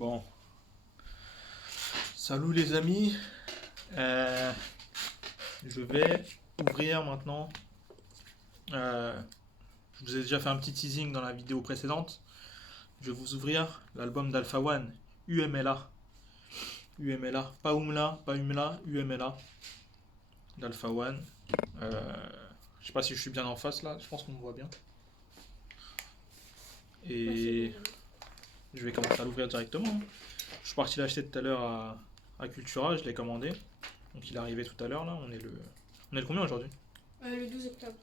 Bon, salut les amis. Euh, je vais ouvrir maintenant. euh, je vous ai déjà fait un petit teasing dans la vidéo précédente. Je vais vous ouvrir l'album d'Alpha One, UMLA. UMLA, pas Umla, pas Umla, UMLA d'Alpha One. Je sais pas si je suis bien en face là, je pense qu'on me voit bien. Et je vais commencer à l'ouvrir directement. Je suis parti l'acheter tout à l'heure à Cultura, je l'ai commandé. Donc il est arrivé tout à l'heure là, on est le combien aujourd'hui? Le 12 octobre.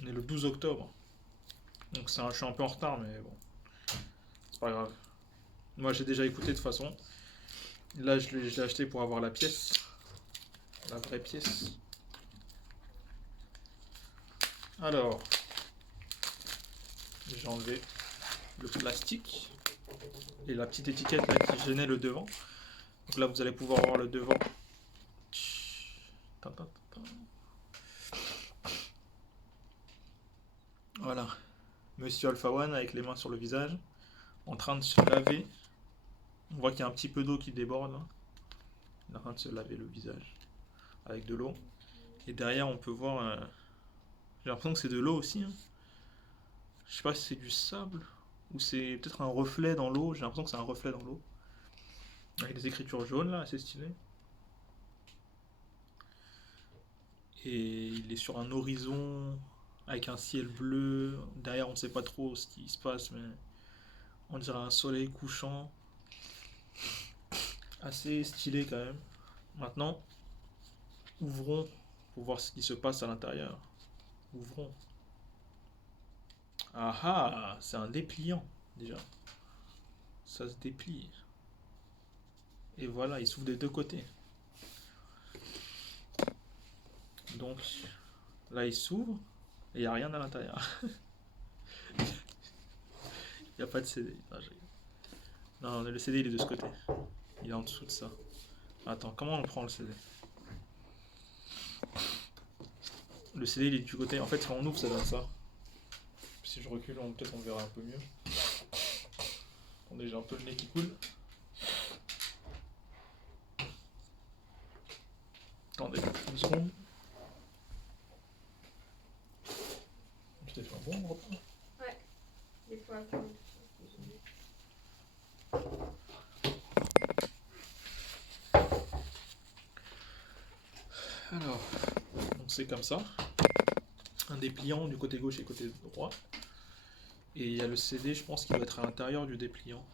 On est le 12 octobre. Donc je suis un peu en retard, mais bon, c'est pas grave. Moi j'ai déjà écouté de toute façon. Là je l'ai acheté pour avoir la pièce. La vraie pièce. Alors, j'ai enlevé le plastique et la petite étiquette là qui gênait le devant. Donc là vous allez pouvoir voir le devant. Voilà. Monsieur Alpha One avec les mains sur le visage, en train de se laver. On voit qu'il y a un petit peu d'eau qui déborde là. Il est en train de se laver le visage avec de l'eau. Et derrière on peut voir j'ai l'impression que c'est de l'eau aussi, hein. Je sais pas si c'est du sable ou c'est peut-être un reflet dans l'eau. J'ai l'impression que c'est un reflet dans l'eau. Avec des écritures jaunes là, assez stylé. Et il est sur un horizon avec un ciel bleu. Derrière, on sait pas trop ce qui se passe, mais on dirait un soleil couchant. Assez stylé quand même. Maintenant, ouvrons pour voir ce qui se passe à l'intérieur. Ouvrons. Ah ah, c'est un dépliant déjà. Ça se déplie. Et voilà, il s'ouvre des deux côtés. Donc là, il s'ouvre et il n'y a rien à l'intérieur. Il n'y a pas de CD. Non, le CD il est de ce côté. Il est en dessous de ça. Attends, comment on prend le CD? Le CD il est du côté. En fait, quand on ouvre, ça donne ça. Si je recule, peut-être on verra un peu mieux. Attendez, j'ai un peu le nez qui coule. Attendez, une seconde. J'ai fait un bon repas. Ouais. Des fois, après. Alors, donc c'est comme ça. Un dépliant du côté gauche et côté droit. Et il y a le CD, je pense qu'il doit être à l'intérieur du dépliant.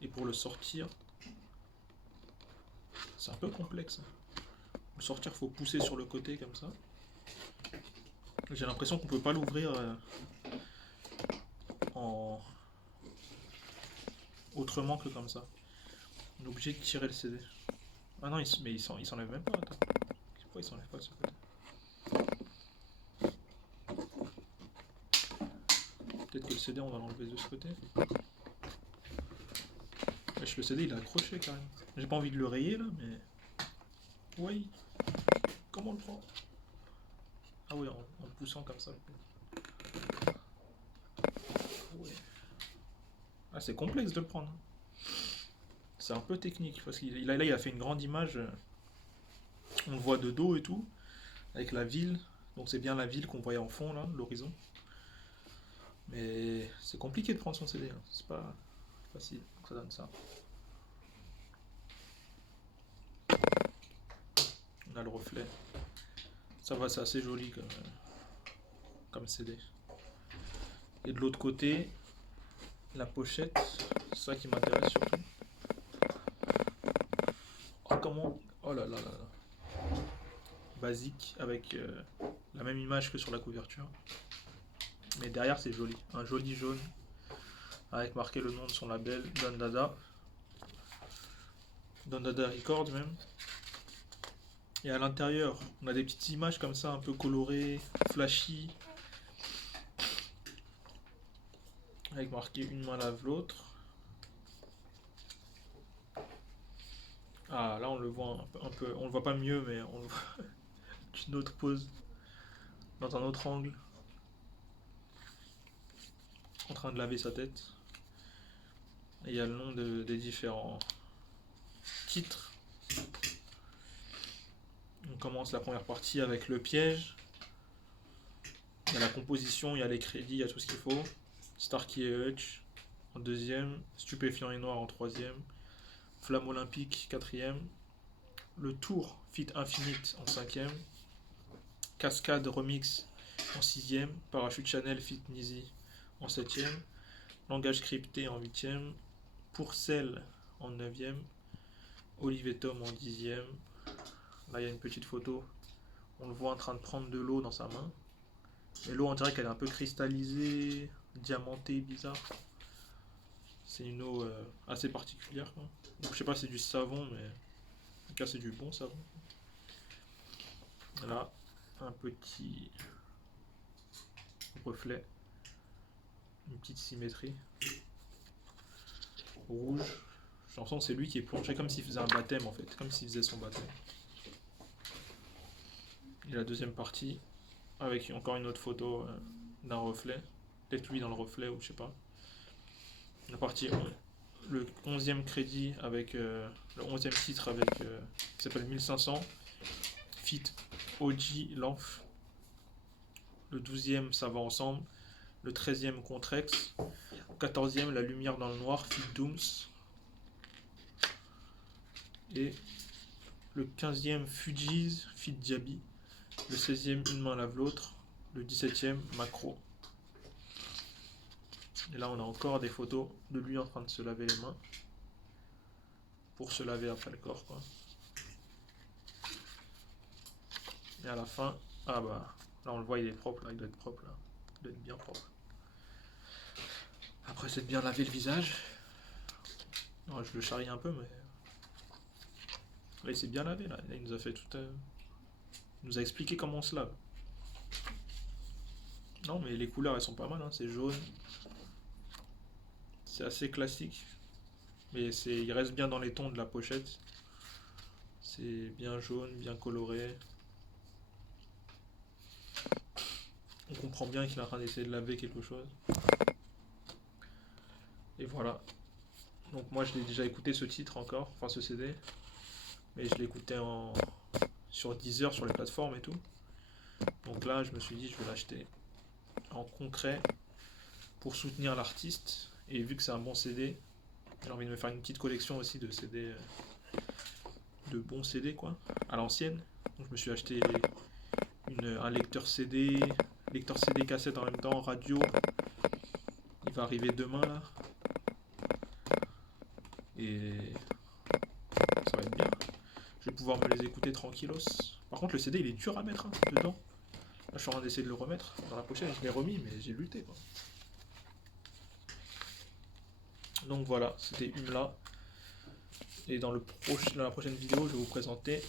Et pour le sortir, c'est un peu complexe. Pour le sortir, il faut pousser sur le côté comme ça. J'ai l'impression qu'on peut pas l'ouvrir en autrement que comme ça. On est obligé de tirer le CD. Ah non, mais il s'enlève même pas. Attends. Pourquoi il s'enlève pas de ce côté? Peut-être que le CD, on va l'enlever de ce côté. Wesh, le CD, il est accroché quand même. J'ai pas envie de le rayer là, mais. Oui. Comment on le prend? Ah oui, en le poussant comme ça. Ouais. Ah, c'est complexe de le prendre. C'est un peu technique parce qu'il là, il a fait une grande image. On le voit de dos et tout, avec la ville. Donc c'est bien la ville qu'on voyait en fond là, l'horizon. Mais c'est compliqué de prendre son CD, hein. C'est pas facile. Donc ça donne ça. On a le reflet. Ça va, c'est assez joli comme CD. Et de l'autre côté, la pochette, c'est ça qui m'intéresse surtout. Oh, comment. Oh là là là là. Basique, avec la même image que sur la couverture. Mais derrière, c'est joli. Un joli jaune, avec marqué le nom de son label, Don Dada. Don Dada Records même. Et à l'intérieur, on a des petites images comme ça, un peu colorées, flashy, avec marqué une main lave l'autre. Ah, là on le voit un peu, on le voit pas mieux, mais on le voit d'une autre pose, dans un autre angle, en train de laver sa tête. Et il y a le nom des différents titres. On commence la première partie avec le piège. Il y a la composition, il y a les crédits, il y a tout ce qu'il faut. Starkey et Hutch en deuxième. Stupéfiant et Noir en troisième. Flamme Olympique quatrième. Le Tour Fit Infinite en cinquième. Cascade Remix en sixième. Parachute Chanel Fit Nizi en septième. Langage crypté en huitième. Pourcel en neuvième. Olivier Tom en dixième. Là, il y a une petite photo. On le voit en train de prendre de l'eau dans sa main. Et l'eau, on dirait qu'elle est un peu cristallisée, diamantée, bizarre. C'est une eau assez particulière, quoi. Donc, je sais pas si c'est du savon, mais en tout cas, c'est du bon savon. Là, un petit reflet, une petite symétrie. Rouge. J'ai l'impression que c'est lui qui est plongé comme s'il faisait un baptême, en fait, comme s'il faisait son baptême. Et la deuxième partie, avec encore une autre photo d'un reflet. Peut-être lui dans le reflet ou je sais pas. La partie 11. Le 11e crédit avec le 11e titre avec qui s'appelle 1500. Fit OG Lanf. Le 12e ça va ensemble. Le 13e Contrex. Le 14e La Lumière dans le Noir. Fit Dooms. Et le 15e Fugees. Fit Diaby. Le 16e Une main lave l'autre. Le 17e Macro. Et là on a encore des photos de lui en train de se laver les mains. Pour se laver après le corps, quoi. Et à la fin, ah bah là on le voit, il est propre, là, il doit être propre, là. Il doit être bien propre. Après c'est de bien laver le visage. Non, je le charrie un peu, mais là il s'est bien lavé, là. Là il nous a fait tout, il nous a expliqué comment on se lave. Non mais les couleurs elles sont pas mal, hein. C'est jaune. C'est assez classique. Mais il reste bien dans les tons de la pochette. C'est bien jaune, bien coloré. On comprend bien qu'il est en train d'essayer de laver quelque chose. Et voilà. Donc moi je l'ai déjà écouté ce titre encore, enfin ce CD. Mais je l'ai écouté sur Deezer, sur les plateformes et tout. Donc là je me suis dit je vais l'acheter en concret pour soutenir l'artiste. Et vu que c'est un bon CD, j'ai envie de me faire une petite collection aussi de CD, de bons CD quoi, à l'ancienne. Donc je me suis acheté un lecteur CD cassette en même temps, radio. Il va arriver demain là. Et ça va être bien. Je vais pouvoir me les écouter tranquillos. Par contre le CD il est dur à mettre, hein, dedans. Là je suis en train d'essayer de le remettre dans la pochette, je l'ai remis mais j'ai lutté, quoi. Donc voilà, c'était une là. Et dans la prochaine vidéo, je vais vous présenter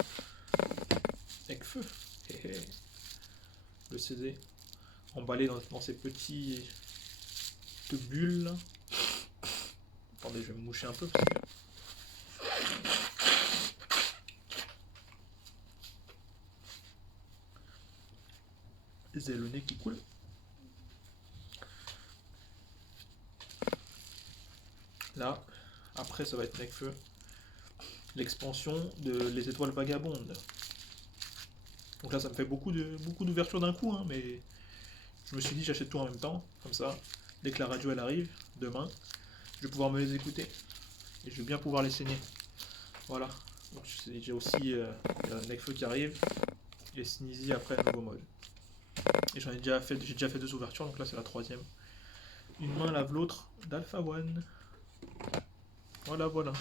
Necfeu. Le CD emballé dans ces petites bulles. Attendez, je vais me moucher un peu. J'ai le nez qui coule. Là, après ça va être Necfeu. L'expansion de Les Étoiles Vagabondes. Donc là ça me fait beaucoup d'ouverture d'un coup, hein, mais je me suis dit j'achète tout en même temps, comme ça, dès que la radio elle arrive, demain, je vais pouvoir me les écouter. Et je vais bien pouvoir les saigner. Voilà. Donc j'ai aussi Necfeu qui arrive, et Sneezy après nouveau mode. Et j'ai déjà fait 2 ouvertures, donc là c'est la 3e. Une main lave l'autre d'Alpha One. Voilà.